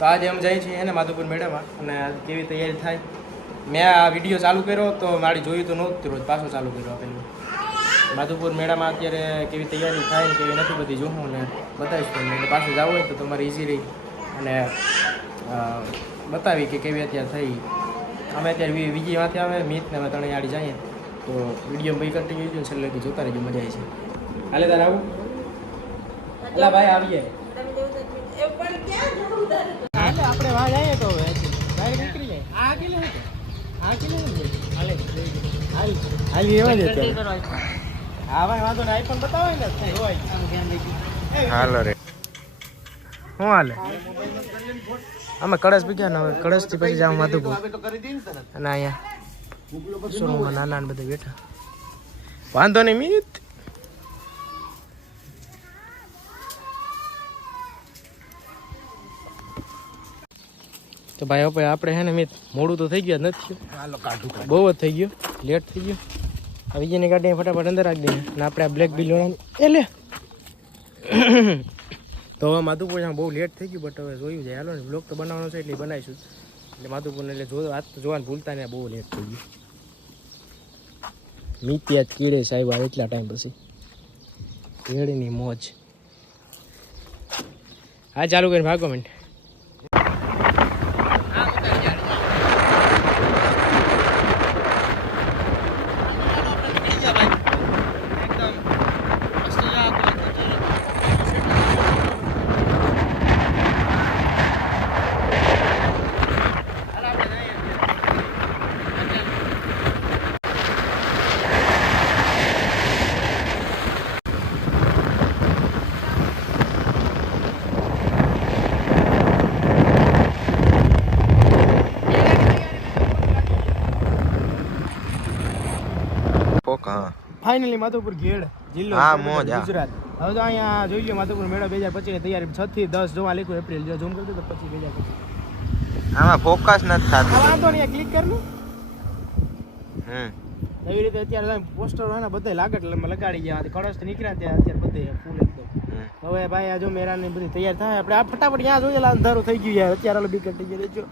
તો આજે અમે જઈએ છીએ ને માધુપુર મેળામાં અને કેવી તૈયારી થાય. મેં આ વિડીયો ચાલુ કર્યો તો મારી જોયું તો નહોતું, રોજ પાછો ચાલુ કર્યો પેલું. માધુપુર મેળામાં અત્યારે કેવી તૈયારી થાય ને કેવી નથી બધી જોઉં ને બતાવીશ તમને. એટલે પાછું જવું હોય તો તમારે ઇઝી રહી અને બતાવી કે કેવી અત્યારે થઈ. અમે અત્યારે વિજયમાંથી આવે મીત ને અમે ત્રણેય આડી જઈએ તો વિડીયો ભાઈ કન્ટિન્યુ જોઈને છેલ્લે લગી જોતા રહેજો, મજા આવી છે. હાલે તારે આવું અલા ભાઈ આવીએ આપણે વાહ જઈએ તો હવે ભાઈ નીકળી જાય. આ કિલો હાલે હાલ એવા જ હા ભાઈ વાંધો ને આઈફોન બતાવો ને હાલો રે શું હાલે. અમે કળશ પી ગયા ને હવે કળશ થી પછી જાવ માધુપુર અને અહીંયા શોરૂમમાં નાના બધા બેઠા. વાંધો નહીં મિત. તો ભાઈ હવે આપણે હે ને મિત મોડું તો થઈ ગયા નથી થયું, બહુ જ થઈ ગયું, લેટ થઈ ગયું. આ વિજયની ગાડી ફટાફટ અંદર રાખી દઈએ અને આપણે આ બ્લેક બિલ એટલે તો હવે માધુપુર બહુ લેટ થઈ ગયું, બટ હવે જોયું જાય. હાલો ને બ્લોગ તો બનાવવાનો છે એટલે બનાવીશું. એટલે માધુપુરને એટલે આજ તો જોવાનું ભૂલતા ને બહુ લેટ થઈ ગયું. મીત્યા જ કીડે સાહેબ આવે એટલા ટાઈમ પછી કેળીની મોજ. હા ચાલુ કરીને ભાગો મિનિટ. ફાઇનલી માધુપુર ઘેડ જિલ્લો ગુજરાત. હવે તો અહીંયા જોઈ લો માધુપુર મેળો 2025 ની તૈયારી 6 થી 10 જોવા લખ્યું એપ્રિલ. જો ઝૂમ કરજો તો 25 2025 આમાં ફોકસ નથી થતું. વાંધો નહીં ક્લિક કર લો. એવી રીતે અત્યારે પોસ્ટર હોય ને બધે લાગે એટલે લગાડી ગયા. કળશ નીકળ્યા ત્યાં અત્યારે બધે ફૂલ એકદમ. હવે ભાઈ આ જો મેળાની બધી તૈયાર થાય આપણે આ ફટાફટ ત્યાં જોઈએ અંધારું થઈ ગયું યાર. અત્યારે બી કટી ગયું દેજો.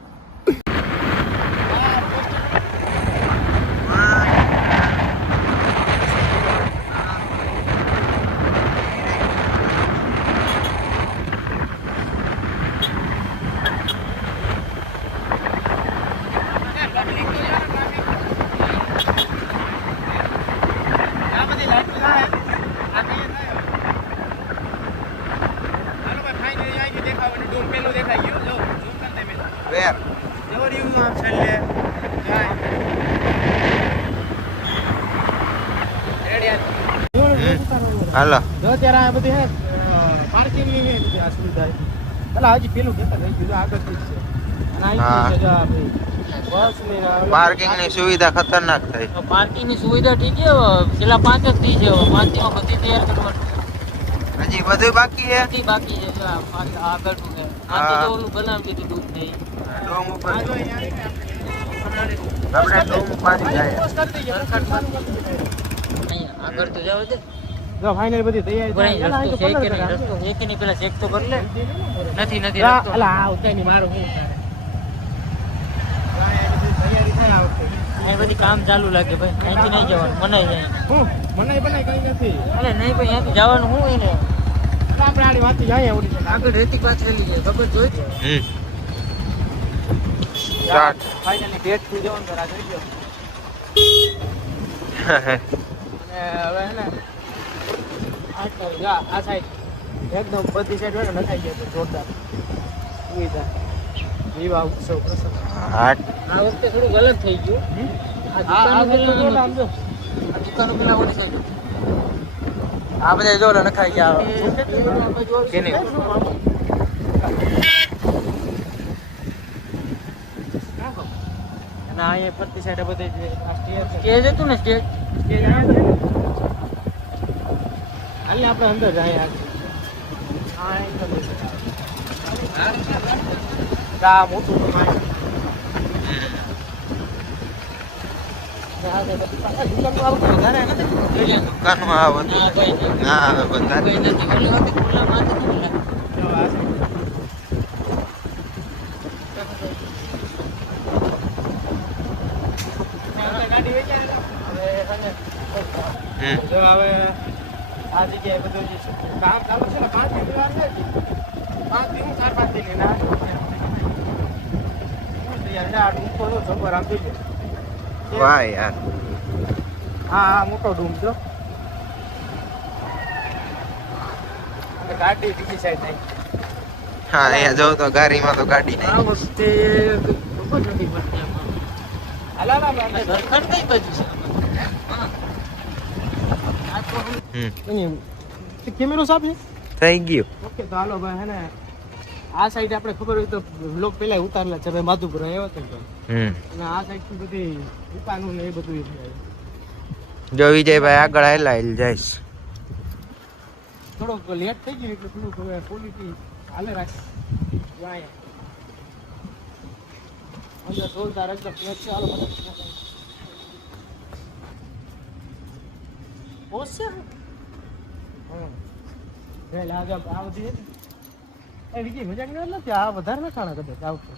હાલો જો અત્યારે આ બધી હે પાર્કિંગ ની આ સુવિધા એટલે હજી પેલું કેતા થઈ ગયું આગળ થી છે અને આ જો ભાઈ બસ ની પાર્કિંગ ની સુવિધા ખતરનાક થઈ. પાર્કિંગ ની સુવિધા ઠીક છે, છેલ્લા 5 જ થઈ છે. 5 થી બધી તૈયાર કરવાનું હજી બધું બાકી છે. બધી બાકી છે. આગળ નું છે આ તો ઓલું બનાવી દીધું દૂધ થઈ ડોમ ઉપર આપણે ડોમ પાછી જાય અહીંયા આગળ તો જાવ દે. જો ફાઇનલ બધી તૈયારી રસ્તો છે કે નહીં, રસ્તો છે કે નહીં પેલા ચેક તો કરી લે. નથી રસ્તો. અલા આ ઉતાઈ ની મારો હું તૈયારી થાય આ વખતે. અહીં બધી કામ ચાલુ લાગે ભાઈ. અહીંથી નહીં જવાનું, મનાઈ જાય. હું મનાઈ બનાઈ કઈ નથી. અરે નહીં ભાઈ અહીંથી જવાનું હું એને આપણે આડી વાત જાય ઓડી આગળ રેતી પાછ ફેલી જાય ખબર જોઈ છે. સ્ટાર્ટ ફાઇનલી ડેટ થઈ જવાનું તો આ જોઈ ગયો. અને હવે હે ને આ સાઈડ એકદમ બધી સાઈડ હોય ને નખાઈ ગયા છે જોરદાર સુવિધા. વિવાહ ઉત્સવ પ્રસંગ આ વખતે થોડું ગલત થઈ ગયું. આ દુકાનો પેલા ઓછી થઈ ગયું. આ બધા જોર નખાઈ ગયા કે નહીં. અને અહીંયા ફરતી સાઈડ બધે સ્ટેજ હતું ને સ્ટેજ હાલ આપણે અંદર જાય આ મોટું દુકાનમાં આવે ના આવે બધા ગાડી વહી જાય હવે અને જો હવે આ જગ્યાએ બધું જે કામ ચાલુ છે ને 5 દિન વાર છે 5 દિન 4-5 દિન એના યાર ઉપર તો જબર આમ જોઈએ વાહ યાર હા મોટો ડૂમ જો ગાડી બીજી સાઈડ થઈ હા અહીંયા જો તો ગાડીમાં તો ગાડી નહીં આ વખતે ખબર નથી પડતી આમાં હાલા ઘર કઈ બાજુ છે આ તો કેમેરો સાફ છે થઈ ગયું ઓકે તો હાલો ભાઈ હે ને આ સાઈડ આપણે ખબર હોય તો બ્લોગ પહેલા ઉતારેલા છે ભાઈ માધુપુર આવ્યો હતો અને આ સાઈડ થી બધી દુકાનો ને એ બધું જો વિજયભાઈ આગળ આવેલા જઈશ થોડોક લેટ થઈ ગયું એટલે થોડુંક હવે ક્વોલિટી હાલે રાખે વાય અંદર જોરદાર એકદમ ફ્લેટ છે હાલો પોસ છે હે લાગે આ બધી એ વિકી મજાક નથી આ વધારે ના ખાણા કદાચ આવતો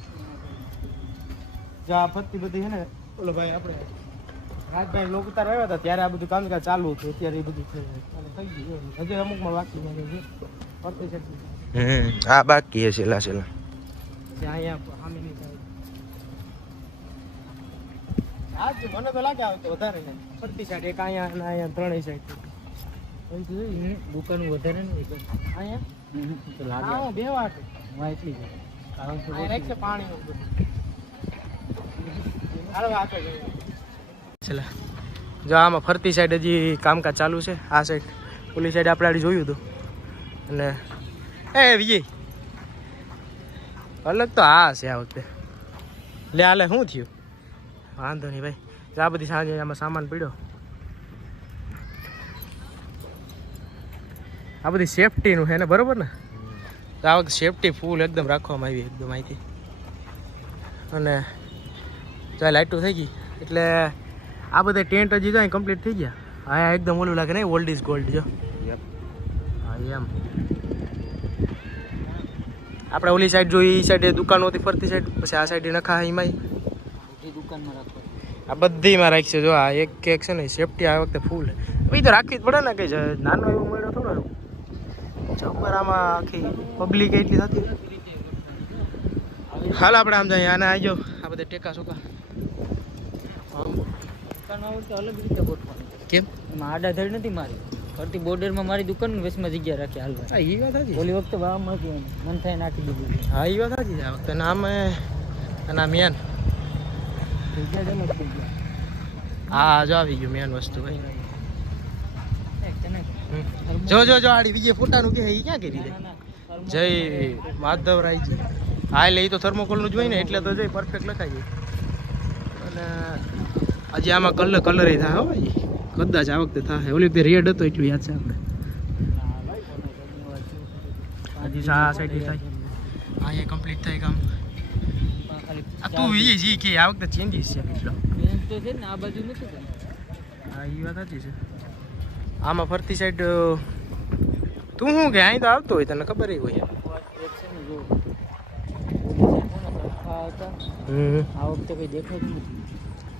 જો આ ફરતી બધી છે ને ઓલો ભાઈ આપણે રાજભાઈ લોક ઉતાર આવ્યા હતા ત્યારે આ બધું કામકાજ ચાલુ હતું અત્યારે એ બધું થઈ ગયું હજી અમુકમાં બાકી લાગે છે ફરતી છે આ બાકી છે છેલ્લા અહીંયા સામેની સાઈડ આજ મને તો લાગે આવે તો વધારે ને ફરતી સાઈડ એક અહીંયા અને અહીંયા ત્રણેય સાઈડ દુકાન વધારે ને અહીંયા તો લાગે હા બે વાટ એટલી છે કારણ કે રાખશે પાણી હાલો આગળ ચલા જો આમાં ફરતી સાઈડ હજી કામકાજ ચાલુ છે આ સાઈડ ઓલી સાઈડ આપણે જોયું હતું અને એ વિજય અલગ તો આ છે આ વખતે લે હાલે શું થયું વાંધો નહીં ભાઈ આ બધી સાંજે આમાં સામાન પડ્યો આ બધી સેફટીનું છે ને બરોબર ને આ વખતે સેફટી ફૂલ એકદમ રાખવામાં આવી એકદમ અહીંથી અને ચાલ લાઇટો થઈ ગઈ એટલે આ બધા ટેન્ટ હજી જાય કમ્પ્લીટ થઈ ગયા હા એકદમ ઓલું લાગે નહીં ઓલ્ડ ઇઝ ગોલ્ડ જો હા એમ આપણે ઓલી સાઈડ જોઈ એ સાઈડ દુકાનો હતી ફરતી સાઈડ પછી આ સાઈડ નખા એમાં દુકાનમાં રાખો આ બધીમાં રાખશે જો આ એક કેક છે ને સેફટી આ વખતે ફૂલ એ તો રાખવી જ પડે ને કે નાનો એવો મળ્યો થોડો જબર આમાં આખી પબ્લિક એટલી થતી હાલ આપણે આમ જાય આને આવી જાઓ આ બધા ટેકા સોકા અલગ રીતે ગોઠવાનું કેમ એમાં આડાધડ નથી મારી ફરતી બોર્ડરમાં મારી દુકાન વચમાં જગ્યા રાખી હાલવા હા એ વાત હતી ઓલી વખતે ભાવમાં હતી મન થાય નાખી દીધું હા એ વાત હતી આ વખતે નામ અને મેન જગ્યા જ અલગ થઈ ગયા હા જો આવી ગયું મેન વસ્તુ ભાઈ જો જો જો આડી બીજે ફોટાનું કે એ ક્યાં કરી દે જય માધવરાયજી હા એટલે એ તો થર્મોકોલનું જ હોય ને એટલે તો જય પરફેક્ટ લખાઈ જાય અને હજી આમાં કલર થાય હો ભાઈ કદાચ આ વખતે થાય ઓલી વખતે રેડ હતો એટલું યાદ છે આપણે હજી આ સાઈડ થાય અહીંયા કમ્પ્લીટ થાય કામ આ તું વિજય જી કે આ વખતે ચેન્જીસ છે કેટલો તો છે ને આ બાજુ નથી હા એ વાત સાચી છે આમાં ફરતી સાઈડ તું શું કે અહીં તો આવતો હોય તને ખબર હોય આ વખતે કઈ દેખાય જ નથી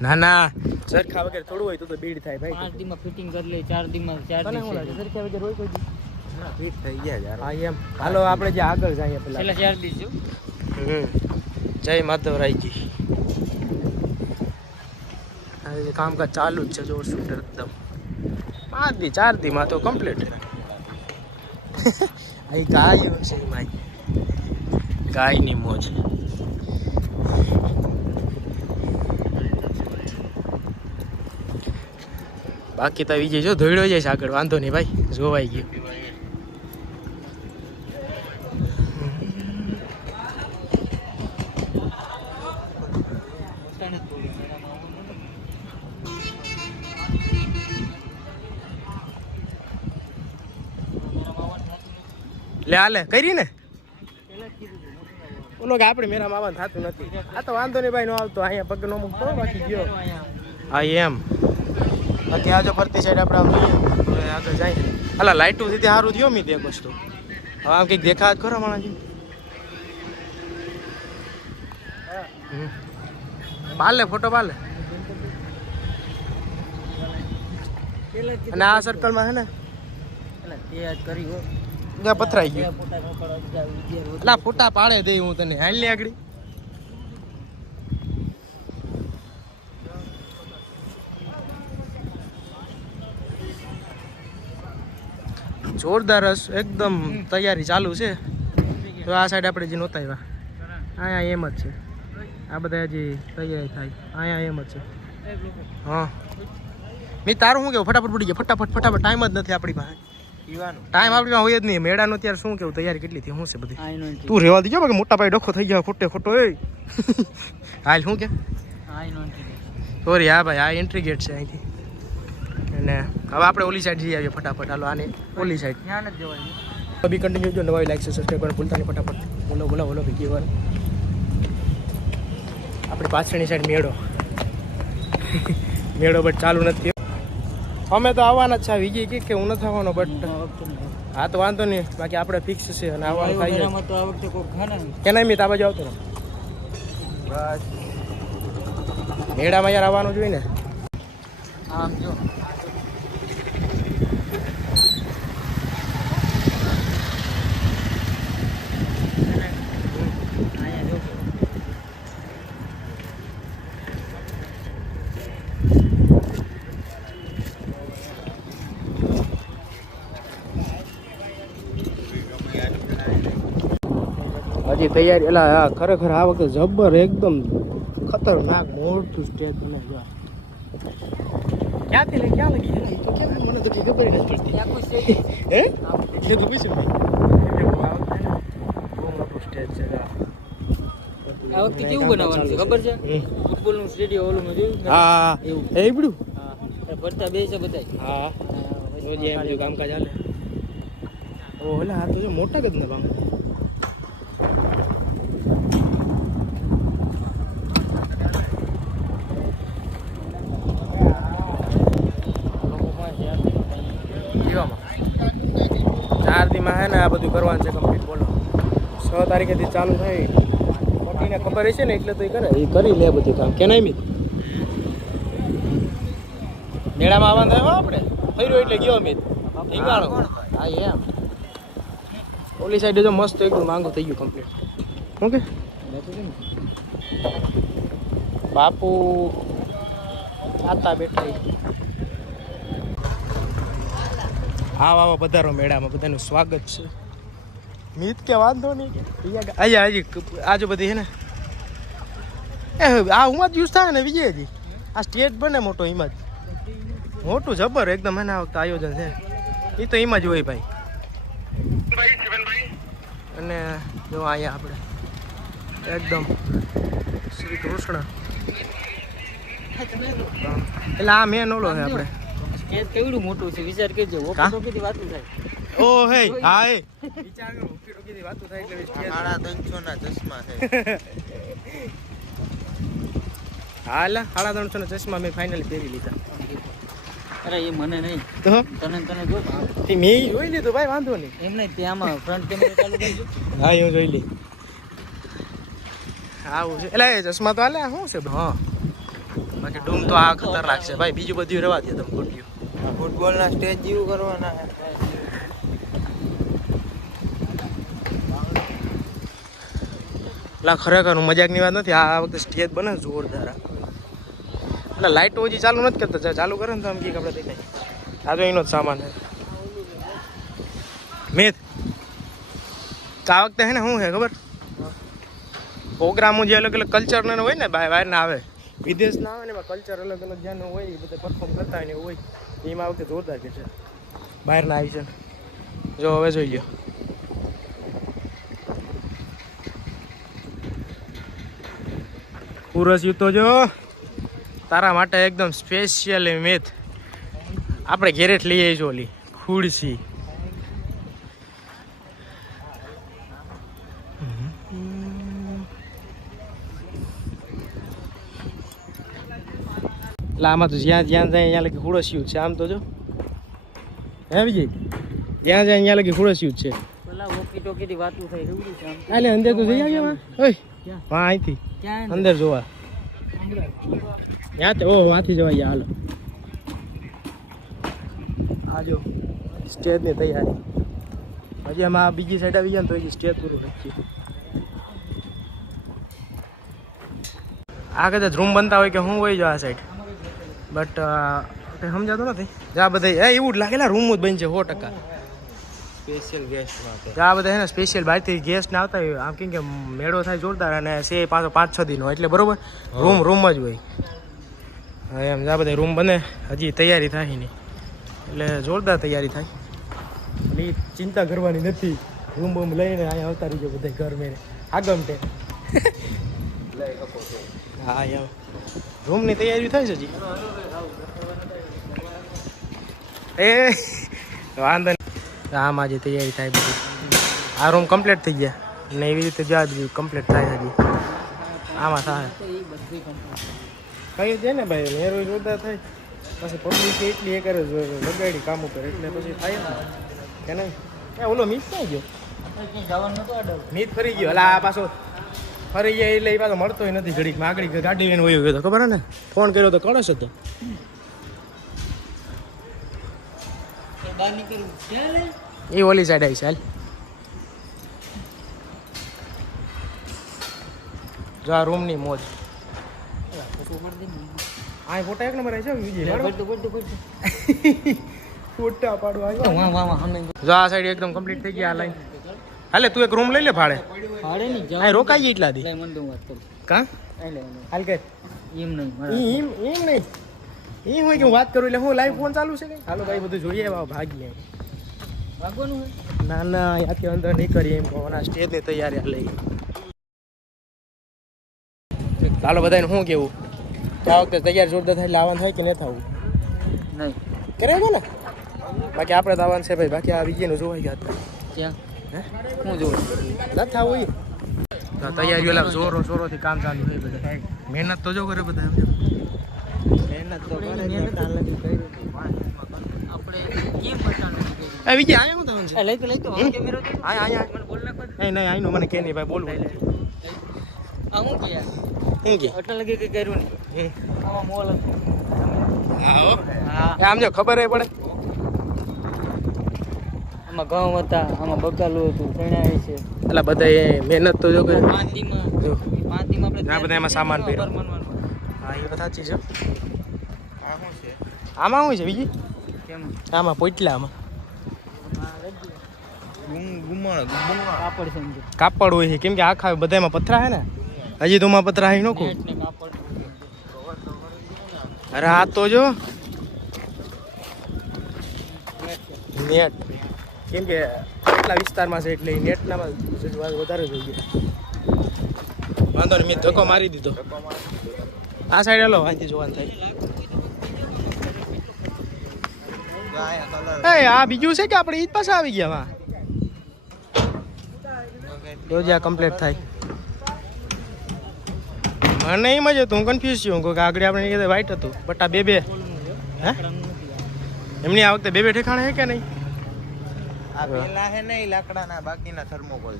ના ના સરખા વગર થોડું હોય તો બીડ થાય ભાઈ 5 દીમાં ફિટિંગ કરી લે 4 દીમાં 4 દી સરખા વગર હોય કોઈ ના ફિટ થઈ ગયા યાર હા એમ હાલો આપણે જે આગળ જઈએ પેલા છેલ્લા 4 દી જો જય માધવરાયજી આ કામકાજ ચાલુ જ છે જોર શૂટર એકદમ 5 દી 4 દીમાં તો કમ્પ્લીટ અહીં ગાય છે માઈ ગાયની મોજ બાકી તો વિજય જો ધોઈડો જાય છે આગળ વાંધો નહીં ભાઈ જોવાઈ ગયું લે હાલે કરી ને ઓલો કે આપણે મેરા માવાનું થતું નથી આ તો વાંધો નહીં ભાઈ નો આવતો અહીંયા પગ નો મૂકતો બાકી ગયો હા એમ બાકી આ જો ફરતી સાઈડ આપણે આગળ જાય હાલા લાઇટું સુધી સારું થયો મી તે એક વસ્તુ હવે આમ કંઈક દેખા જ ખરો માણસ પાલે ફોટો પાલે. અને આ સર્કલમાં છે ને ત્યાં પથરાઈ ગયું. એટલે ફોટા પાડે દે હું તને હાલ ને આગળ. જોરદાર રસ એકદમ તૈયારી ચાલુ છે. તો આ સાઈડ આપણે જે નહોતા આવ્યા અહીંયા એમ જ છે. આ બધા હજી તૈયારી થાય અહીંયા એમ જ છે. હા મેં તારું શું કેવું ફટાફટ પડી ગયા ફટાફટ ટાઈમ જ નથી આપણી પાસે. ટાઈમ આપણી પાસે હોય જ નહીં. મેળાનો ત્યારે શું કેવું તૈયારી કેટલી થઈ શું છે બધી તું રહેવા દીજો કે મોટા ભાઈ ડખો થઈ ગયા ખોટે ખોટો એ હાલ શું કે સોરી હા ભાઈ આ એન્ટ્રી ગેટ છે અહીંથી. અને હવે આપણે ઓલી સાઈડ જઈ આવીએ ફટાફટ. હાલો આને ઓલી સાઈડ ત્યાં જ જવાય. બી કન્ટિન્યુ જો નવા લાઈક છે સબસ્ક્રાઈબ કરવાનું ભૂલતા નહીં ફટાફટ. બોલો બીજી વાર આપણી પાછળની સાઈડ મેળો બટ ચાલુ નથી. અમે તો આવવાના જ છે. વિજય કે હું નથી આવવાનો બટ હા તો વાંધો નહીં બાકી આપણે ફિક્સ છે અને આવવાનું થાય કે નહીં મિત આ બાજુ આવતો ને બસ મેળામાં યાર આવવાનું જોઈએ ને. આમ જો હજી તૈયારી એટલે હા ખરેખર આ વખતે જબ્બર એકદમ ખતરનાક મોટું સ્ટેજ બને છે. ક્યાંથી લઈ ક્યાં લગી છે તો કેમ મને તો કઈ ખબર નથી પડતી. હે એટલે તો પૂછ્યું બહુ મોટું સ્ટેજ છે. આ વખતે કેવું બનાવવાનું છે ખબર છે? ફૂટબોલ નું સ્ટેડિયમ ઓલું મેં જોયું. હા એવું એ બધું હા ભરતા બે છે બધા. હા રોજ એમ બધું કામકાજ હાલે. ઓલા આ તો જો મોટા જ ને બામ. ચાર દીમાં હે ને આ બધું કરવાનું છે કમ્પ્લીટ. બોલો 6 તારીખેથી ચાલુ થાય. મોટીને ખબર હશે ને એટલે તો એ કરે એ કરી લે બધું કામ કે નહીં મિત. મેળામાં આવવાનું થાય આપણે ફર્યો એટલે ગયો મિત હિંગાણો. હા એમ ઓલી સાઈડ જો મસ્ત એકદમ માંગુ થઈ ગયું કમ્પ્લીટ. ઓકે બાપુ આતા બેઠા. આવા પધારો મેળામાં બધાનું સ્વાગત છે. મિત કે વાંધો નહીં કે અહીંયા હજી આજુ બધી છે ને આ ઉમાં જ યુઝ થાય ને વિજય હજી આ સ્ટેજ બને મોટો એમાં જ મોટું જબર એકદમ એના વખતે આયોજન છે એ તો એમાં જ હોય ભાઈ. અને જો અહીંયા આપણે એકદમ શ્રી કૃષ્ણ એટલે આ મેન ઓલો છે આપણે સ્ટેજ કેવડું મોટું છે વિચાર કરજો. ઓકે ટોકીથી વાતું થાય. ઓ હે હા એ વિચાર કરો ઓકે ટોકીથી વાતું થાય એટલે સ્ટેજ 350 ના ચશ્મા છે. હાલા 350 ના ચશ્મા મેં ફાઇનલી પહેરી લીધા. અરે એ મને નહીં તો તને જો તે મેં જોઈ લીધું ભાઈ વાંધો નહીં. એમ નહીં તે આમાં ફ્રન્ટ કેમેરા ચાલુ કરજો. હા હું જોઈ લી આવું છે એટલે એ ચશ્મા તો હાલે શું છે. હા બાકી ડૂમ તો આ ખતરનાક છે ભાઈ. બીજું બધું રહેવા દે તમે ખોટ્યું. ફૂટબોલના સ્ટેજ જેવું કરવાના એટલે ખરેખર હું મજાકની વાત નથી. આ વખતે સ્ટેજ બને જોરદાર. એટલે લાઇટો હજી ચાલુ નથી કરતા. ચાલુ કરે ને તો આમ કંઈક આપણે દેખાય. આ તો એનો જ સામાન છે મિત. આ વખતે છે ને શું છે ખબર પ્રોગ્રામો જે અલગ અલગ કલ્ચરના હોય ને બહારના આવે વિદેશના આવે ને એમાં કલ્ચર અલગ અલગ જ્યાં હોય એ બધા પરફોર્મ કરતા હોય ને એવું હોય એમાં આ વખતે જોરદાર કે છે બહારના આવી છે. જો હવે જોઈ લો ખુરશી તો જો તારા માટે એકદમ સ્પેશિયલી મેથ આપણે ઘેરે જ લઈ આવીશું ઓલી ખુરશી. એટલે આમાં તો જ્યાં જ્યાં જાય અહીંયા લગી ખુરશીયું છે. આમ તો જો હે વિજય જ્યાં જાય અહીંયા લગી ખુરશીયું છે. પેલા ઓકી ટોકીથી વાતું થાય કેવડું છે આમ. એટલે અંદર તો જઈ આવ્યા ઓય ક્યાં હા અહીંથી ક્યાં અંદર જોવા ત્યાં ઓહ વાંથી જવાય હાલો આજો સ્ટેજની તૈયારી હજી આમાં બીજી સાઈડ આવી જાય ને તો હજી સ્ટેજ પૂરું નથી આ કદાચ રૂમ બનતા હોય કે હું હોય જો આ સાઈડ બટ કંઈ સમજાતું નથી આ બધા એવું જ લાગેલા રૂમ જ બનશે 100%. સ્પેશિયલ ગેસ્ટ માટે આ બધા હે ને સ્પેશિયલ બહારથી ગેસ્ટ ના આવતા હોય આમ કેમ કે મેળો થાય જોરદાર અને છે પાછો 5-6 દિનનો એટલે બરોબર રૂમ જ હોય હા એમ આ બધા રૂમ બને હજી તૈયારી થાય નહીં એટલે જોરદાર તૈયારી થાય એટલે ઈ ચિંતા કરવાની નથી રૂમ બૂમ લઈને અહીંયા આવતા રહીજો બધા ઘર મેરે આગમટે લઈ શકો છો. હા એમ રૂમની તૈયારી થાય છે હજી એ વાંધો નહીં આમાં જે તૈયારી થાય બધી આ રૂમ કમ્પ્લીટ થઈ ગયા ને એવી રીતે જ્યાં બધું કમ્પ્લીટ થાય હજી આમાં થાય કઈ છે ને ભાઈ મેરો જોરદાર થાય પછી પબ્લિક એટલી એ કરે લગાડી કામ ઉપર એટલે પછી થાય ને કે નહીં એ ઓલો મીત થઈ ગયો મીત ફરી ગયો એટલે આ પાછો ફરી ગયા એટલે એ પાછો મળતોય નથી ઘડીકમાં આગળ ગાડી લઈને વયો ગયો તો ખબર ને ફોન કર્યો તો કળશ હતો એ ઓલી સાઈડ આવી ચાલ જો આ રૂમની મોજ આ ફોટા એક નંબર છે વિજય ફોટા પાડવા જો આ સાઈડ એકદમ કમ્પ્લીટ થઈ ગયા આ લાઈન હાલે તું એક રૂમ લઈ લે ભાડે આ રોકાઈ ગઈ એટલા દી કા હાલ કે એમ નહીં એ હોય કે હું વાત કરું એટલે હું લાઈવ ફોન ચાલુ છે કે હાલો ભાઈ બધું જોઈએ ભાગીએ ભાગવાનું ના ના અહીંયાથી અંદર નહીં કરીએ એમ કહો સ્ટેજની તૈયારી લઈ ચાલો બધાને શું કેવું આ વખતે તૈયાર જોરદાર થાય એટલે આવવાનું થાય કે નહીં થવું નહીં કરે છે ને બાકી આપણે તો આવવાનું છે ભાઈ બાકી આ વિજયનું જોવાઈ ગયા ક્યાં હે શું જોવું નથી થવું એ તૈયારીઓ એટલે જોરોથી કામ ચાલુ હોય બધા મહેનત તો જો કરે બધા મહેનત તો કરે આપણે વિજય આયા હું તમને લઈ તો કેમેરો આયા મને બોલ નાખો નહીં આઈનું મને કે નહીં ભાઈ બોલવું આ હું કે હું કે એટલે લગે કે કર્યું નહીં આમાં મોલ હા આમ જો ખબર હે પડે આમાં ઘઉં હતા આમાં બકાલું હતું ચણા છે એટલે બધા મહેનત તો જો કરે પાંદીમાં આપણે આ બધા એમાં સામાન પહેર્યો હા એ વાત સાચી છે આ શું છે આમાં શું છે બીજી કેમ આમાં પોટલામાં કાપડ હોય છે કેમ કે આખા બધામાં પથરા હે ને હજી તો માં પથરા હે નોખું અરે આ તો જો નેટ કેમ કે આટલા વિસ્તારમાં છે એટલે નેટનામાં વધારે જોઈએ વાંધો નહીં મેં ધક્કો મારી દીધો આ સાઈડ હાલો અહીંથી જોવાનું થાય આ બીજું છે કે આપણે ઈદ પાસે આવી ગયા રોજ આ કમ્પ્લીટ થાય મને એમ જ હતું હું કન્ફ્યુઝ છું કે આગળ આપણે કીધું વ્હાઈટ હતું બટ આ બે હે એમની આ વખતે બે ઠેકાણે હે કે નહીં આ પેલા હે નહીં લાકડાના બાકીના થર્મોકોલ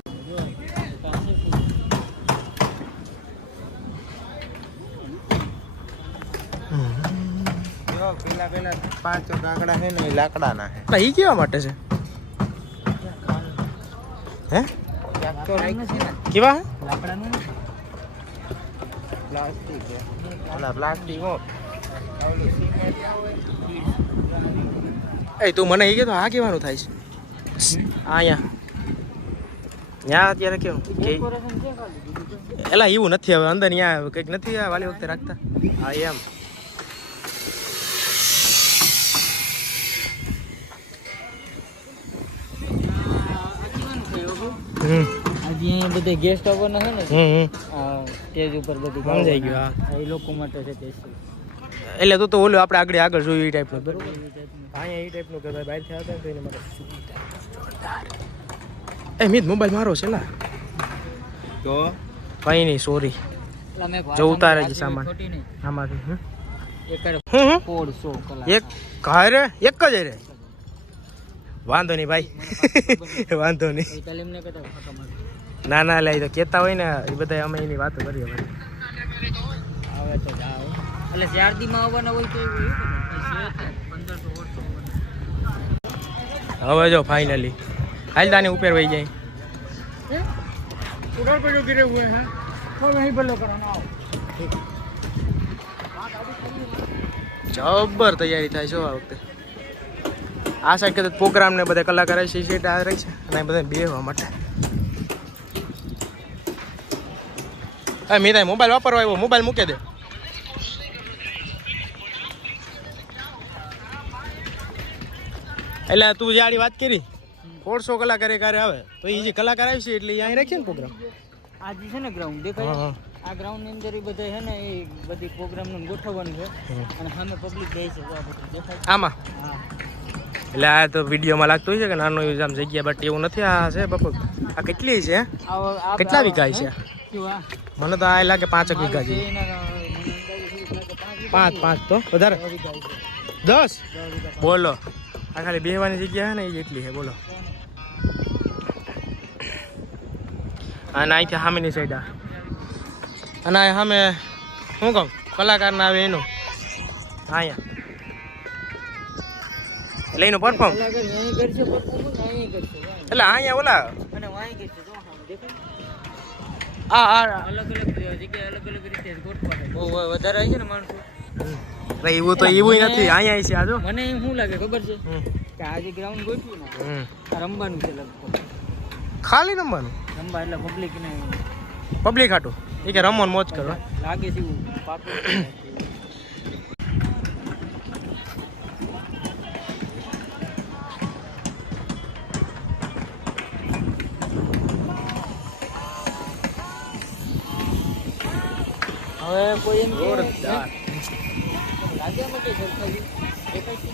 જો પેલા 5 કાંકડા હે ને લાકડાના હે ઈ કેવા માટે છે હે તો રાખ છે ને કેવા હે લાકડાનું પ્લાસ્ટિક છે ઓલા પ્લાસ્ટિક હો એ તું મને એ કે તો આ કેવાનું થાય છે અહીંયા ત્યાં અત્યારે કેવું કે એલા એવું નથી હવે અંદર ત્યાં કંઈક નથી આ વાલી વખતે રાખતા હા એમ આજે બધા ગેસ્ટ આવવાના છે ને સ્ટેજ ઉપર બધું સમજાઈ ગયું હા એ લોકો માટે છે એટલે તો ઓલું આપણે આગળ જોયું એ ટાઈપનું બરોબર અહીંયા એ ટાઈપનું કે ભાઈ બહારથી આવતા તો એને મારે જોરદાર એ મિત મોબાઈલ મારો છે લા તો કઈ નહીં સોરી જો ઉતારે છે સામાન આમાંથી એક ઘરે એક જ રે વાંધો નહીં ભાઈ વાંધો નહીં ના ના લે તો કહેતા હોય ને એ બધા અમે એની વાતો કરીએ ભાઈ. આવે તો જાવ એટલે 4 દીમાં આવવાના હોય તો એવું છે ને 1500 હવે જો ફાઇનલી હાલ તાની ઉપર વહી જાય. उधर पे जो गिरे हुए हैं वो वहीं पर लेकर आना आओ. જબ્બર તૈયારી થાય છે આ વખતે. આ સાઈડ કદાચ પ્રોગ્રામ ને બધા કલાકાર છે સીટ આ રહી છે અને બધા બેહવા માટે. હા મીરા મોબાઈલ વાપરવા આવ્યો, મોબાઈલ મૂકી દે. એટલે તું જાડી વાત કરી 150 કલાકાર ક્યારે આવે તો એ જે કલાકાર આવી છે એટલે અહીં રાખીએ ને પ્રોગ્રામ. આ જે છે ને ગ્રાઉન્ડ દેખાય આ ગ્રાઉન્ડ ની અંદર એ બધા છે ને એ બધી પ્રોગ્રામ નું ગોઠવવાનું છે અને સામે પબ્લિક જાય છે આ બધું દેખાય આમાં. હા એટલે આ તો વિડીયોમાં લાગતું હોય છે કે નાનો આમ જગ્યા બટ એવું નથી. આ છે બાપુ આ કેટલી છે કેટલા વીઘા છે? મને તો આ લાગે 5 વીઘા છે. 5 તો વધારે 10 બોલો. આ ખાલી બેહવાની જગ્યા છે ને એ જેટલી છે બોલો. અને અહીંથી સામેની સાઈડ અને આ સામે શું કહું કલાકાર ના આવે એનું અહીંયા એટલે એનું પરફોર્મ અહીં કરશે પરફોર્મન્સ અહીં કરશે એટલે અહીંયા ઓલા અને અહીં કરશે જો સામે દેખાય આ અલગ અલગ જગ્યાએ અલગ અલગ રીતે ગોઠવા છે. બહુ વધારે આવી છે ને માણસો એવું તો એવું નથી અહીંયા છે. આ જો મને એમ શું લાગે ખબર છે કે આ જે ગ્રાઉન્ડ ગોઠવ્યું ને આ રમવાનું છે લગભગ ખાલી રમવાનું રમવા એટલે પબ્લિક ને પબ્લિક હાટું એ કે રમો મોજ કરો લાગે છે એવું પાકું. હવે કોઈ એમ જોરદાર. લાગે માટે સરખાવી દેખાય છે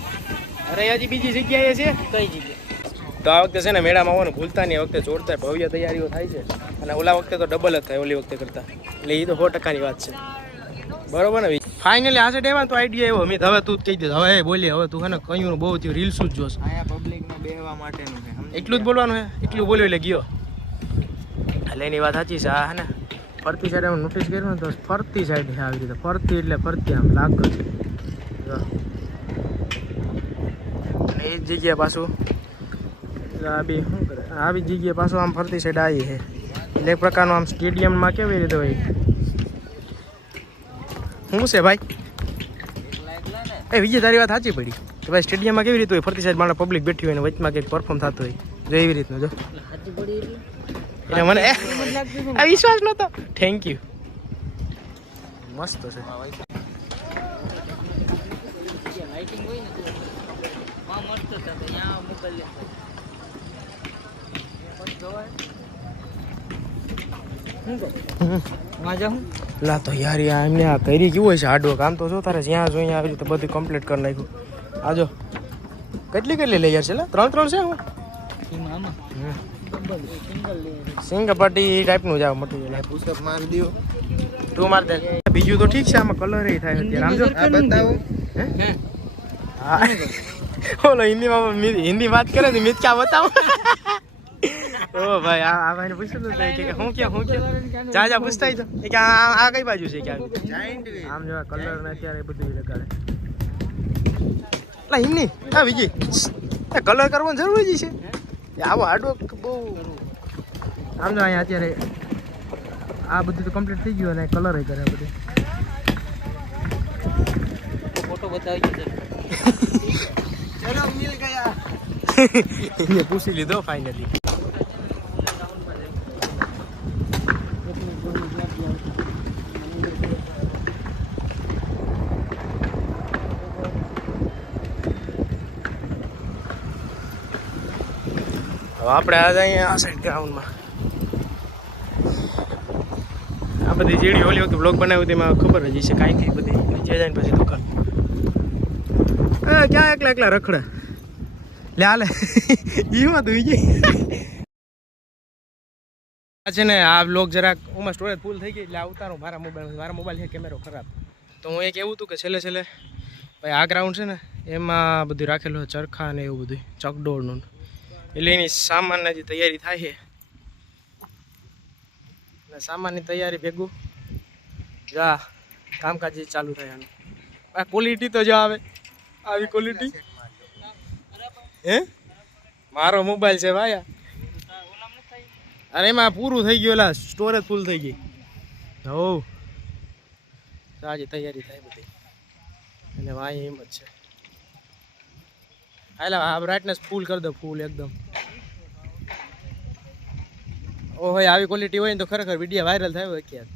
અરે હજી બીજી જગ્યાએ છે. કઈ જગ્યાએ તો આ વખતે છે ને મેળામાં આવવાનું ભૂલતા નહીં. વખતે જોરદાર ભવ્ય તૈયારીઓ થાય છે અને ઓલા વખતે તો ડબલ જ થાય ઓલી વખતે કરતા. એટલે એ તો 100%ની વાત છે બરોબર ને. ફાઇનલી આ સાઈડ આવ્યા તો આઈડિયા એવો અમિત હવે તું જ કહી દે. હવે બોલીએ હવે તું છે ને કહ્યું બહુ થયું રીલ્સ જ જોશ. અહીંયા પબ્લિકને બેહવા માટેનું છે એટલું જ બોલવાનું છે. એટલું બોલ્યો એટલે ગયો. એટલે એની વાત સાચી છે. આ હે ને ફરતી સાઈડ હું નોટિસ કર્યું ને તો ફરતી સાઈડ છે આવી રીતે ફરતી એટલે ફરતી આમ લાગ અને એ જ જગ્યાએ પાછું આ બી શું કરે આવી જગ્યાએ પાછું આમ ફરતી સાઈડ આવી છે એટલે એક પ્રકારનું આમ સ્ટેડિયમમાં કેવી રીતે હોય શું છે ભાઈ? એ વિજય તારી વાત સાચી પડી કે ભાઈ સ્ટેડિયમમાં કેવી રીતે હોય ફરતી સાઈડ માણસ પબ્લિક બેઠી હોય ને વચમાં કંઈક પરફોર્મ થતું હોય જો એવી રીતનું જો એટલે મને આ વિશ્વાસ નહોતો. થેન્ક યુ મસ્ત છે. લાઇટિંગ હોય ને હા મસ્ત છે ત્યાં મોકલી લા તો યાર એમને આ કરી કેવું હોય છે હાર્ડવર્ક. આમ તો જો તારે જ્યાં જોઈએ આવી રીતે બધું કમ્પ્લીટ કરી નાખ્યું. આ જો કેટલી લઈ યાર છે 3 છે હું સિંગ પાર્ટી ટાઈપનું જ આવે મટીરિયલ. પુષઅપ મારી દો તું માર દે. બીજું તો ઠીક છે આમાં કલર એ થાય અત્યારે. આમ જો આ બતાવું હા ઓલો હિન્દી વાત કરે ને મિત ક્યાં બતાવું. ઓ ભાઈ આ ભાઈને પૂછ્યું તો કે હું ક્યાં જા પૂછતા તો કે આ કઈ બાજુ છે ક્યાં આમ જો કલર ને અત્યારે બધું લગાડે. એટલે હિન્દી હા બીજી કલર કરવાનું જરૂરી છે. આવો હાર્ડવર્ક બહુ આમ જો અહીંયા અત્યારે આ બધું તો કમ્પ્લીટ થઈ ગયું અને કલર કરે આ બધું. ફોટો બતાવી છે ચલો મિલ ગયા એને પૂછી લીધો ફાઇનલી. આપણે આજે અહીંયા આ સાઈડ ગ્રાઉન્ડમાં આ બધી જેડી ઓલી વખતે બ્લોગ બનાવ્યું તેમાં ખબર જ છે કાંઈ બધી નીચે જાય ને પછી દુકાન ક્યાં એકલા રખડે લે હાલે એમાં તો છે ને આ બ્લોગ જરાક ઓમાં સ્ટોરેજ ફૂલ થઈ ગઈ એટલે આ ઉતારું મારા મોબાઈલ છે કેમેરો ખરાબ. તો હું એક એવું હતું કે છેલ્લે ભાઈ આ ગ્રાઉન્ડ છે ને એમાં બધું રાખેલું ચરખા ને એવું બધું ચકડોળનું એટલે એની સામાનની જે તૈયારી થાય છે સામાનની તૈયારી ભેગું જા કામકાજ ચાલુ થાય આનું આ ક્વોલિટી તો જો આવે આવી ક્વોલિટી હે મારો મોબાઈલ છે ભાઈ અરે એમાં પૂરું થઈ ગયું એલા સ્ટોરેજ ફૂલ થઈ ગઈ હો આજે તૈયારી થાય બધી અને વાય એમ જ છે હાલા આ બ્રાઇટનેસ ફૂલ કરી દો ફૂલ એકદમ ઓ હોય આવી ક્વોલિટી હોય ને તો ખરેખર વિડીયો વાયરલ થાય હોય ક્યાં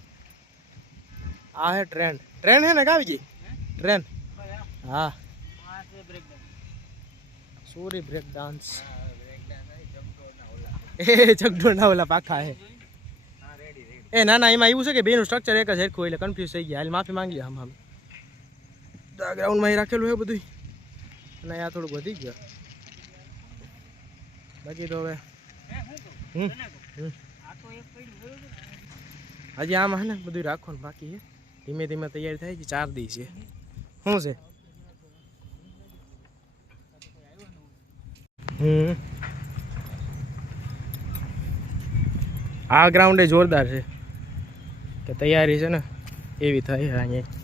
આ હે ટ્રેન હે ને કાવી ગઈ ટ્રેન હા સોરી બ્રેક ડાન્સ એ જગડોળના ઓલા પાખા હે એ ના ના એમાં એવું છે કે બેનું સ્ટ્રક્ચર એક જ સરખું એટલે કન્ફ્યુઝ થઈ ગયા હાલ માફી માંગી લે આમ ગ્રાઉન્ડમાં રાખેલું હે બધું અને આ થોડુંક વધી ગયું બાકી તો હવે હજી આમાં હે ને બધું રાખવાનું બાકી છે ધીમે ધીમે તૈયારી થાય છે 4 દી છે શું છે આ ગ્રાઉન્ડ જોરદાર છે કે તૈયારી છે ને એવી થાય અહીંયા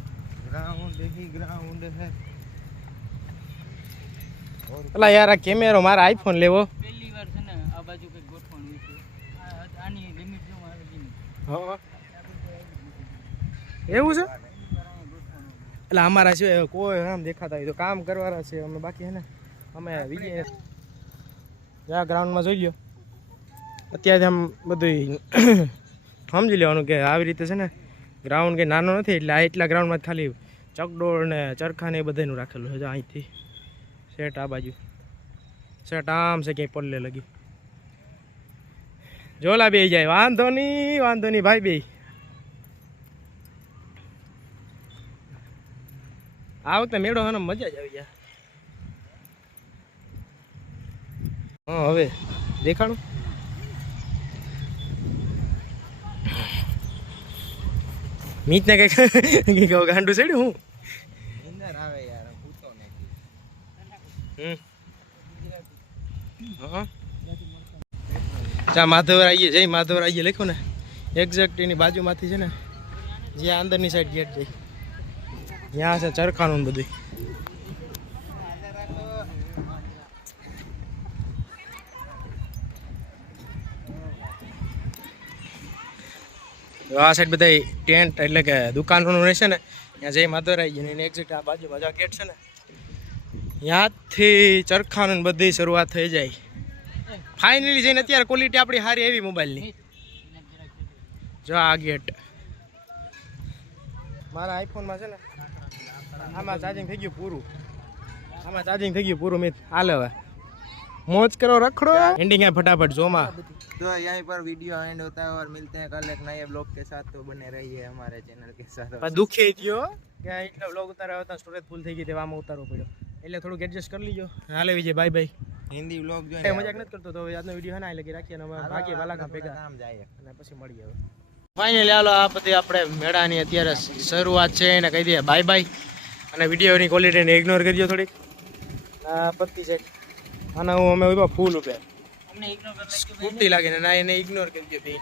ગ્રાઉન્ડ હે પેલા યાર આ કેમેરો મારા આઈફોન લેવો પહેલી વાર છે ને આ બાજુ કઈ ગોઠવણ છે આની લિમિટ જો મારે લિમિટ હા એવું છે એટલે અમારા છે કોઈ આમ દેખાતા હોય તો કામ કરવાના છે અમે બાકી હે ને અમે વિજય આ ગ્રાઉન્ડમાં જોઈ લ્યો અત્યારે આમ બધું સમજી લેવાનું કે આવી રીતે છે ને ગ્રાઉન્ડ કે નાનો નથી એટલે આ એટલા ગ્રાઉન્ડમાં ખાલી ચકડોળ ને ચરખા ને એ બધાનું રાખેલું છે અહીંથી સેટ આ બાજુ સેટ આમ છે ક્યાંય પડલે લગી જોલા બે જાય વાંધો નહીં ભાઈ બે આ વખતે મેળો હે ને મજા જ આવી જાય હા હવે દેખાડું મીત ને કઈ ગાંડું ચડ્યું હું અંદર આવે યાર ભૂતો ને ચા માધવરાઈએ જય માધવરાઈએ લખ્યું ને એક્ઝેક્ટ એની બાજુમાંથી છે ને જ્યાં અંદરની સાઈડ ગેટ જાય ત્યાં છે ચરખાનું બધું આ સાઈડ બધા ટેન્ટ એટલે કે દુકાનોનું રહેશે ને ત્યાં જઈ માધવરાઈ ને એક્ઝેક્ટ આ બાજુમાં જો ગેટ છે ને ત્યાંથી ચરખાનું બધી શરૂઆત થઈ જાય ફાઇનલી જઈને અત્યારે ક્વોલિટી આપણી સારી એવી મોબાઈલની જો આ ગેટ મારા આઈફોનમાં છે ને આમાં ચાર્જિંગ થઈ ગયું પૂરું મિત હાલ હવે મોજ કરો રખડો એન્ડિંગ है फटाफट जोमा तो यहीं पर वीडियो एंड होता है और मिलते हैं कल एक नए ब्लॉग के साथ तो बने रहिए हमारे चैनल के साथ पर दुखी थयो કે એટલો વ્લોગ ઉતાર્યો હતા સ્ટોરેજ ફૂલ થઈ ગઈ તેવામાં ઉતારવો પડ્યો એટલે થોડુંક એડજસ્ટ કરી લીજો હાલે વિજય બાય બાય हिंदी व्लॉग जो મજાક નથી કરતો તો આજનો વિડિયો હે ને આ લગી રાખીએ અને ભાગીએ વાલા કામ ભેગા काम जाए અને પછી મળીએ હવે ફાઇનલી હાલો આ બધી આપણે મેળાની અત્યારે શરૂઆત છે એને કહી દઈએ બાય બાય અને વિડીયોની ક્વોલિટીને ઇગ્નોર કરજો થોડીક આ પત્તી છે આના હું અમે ફૂલ ઉપર અમને ઇગ્નોર કરી સ્કૂટી લાગે ને ના એને ઇગ્નોર કરી દે બે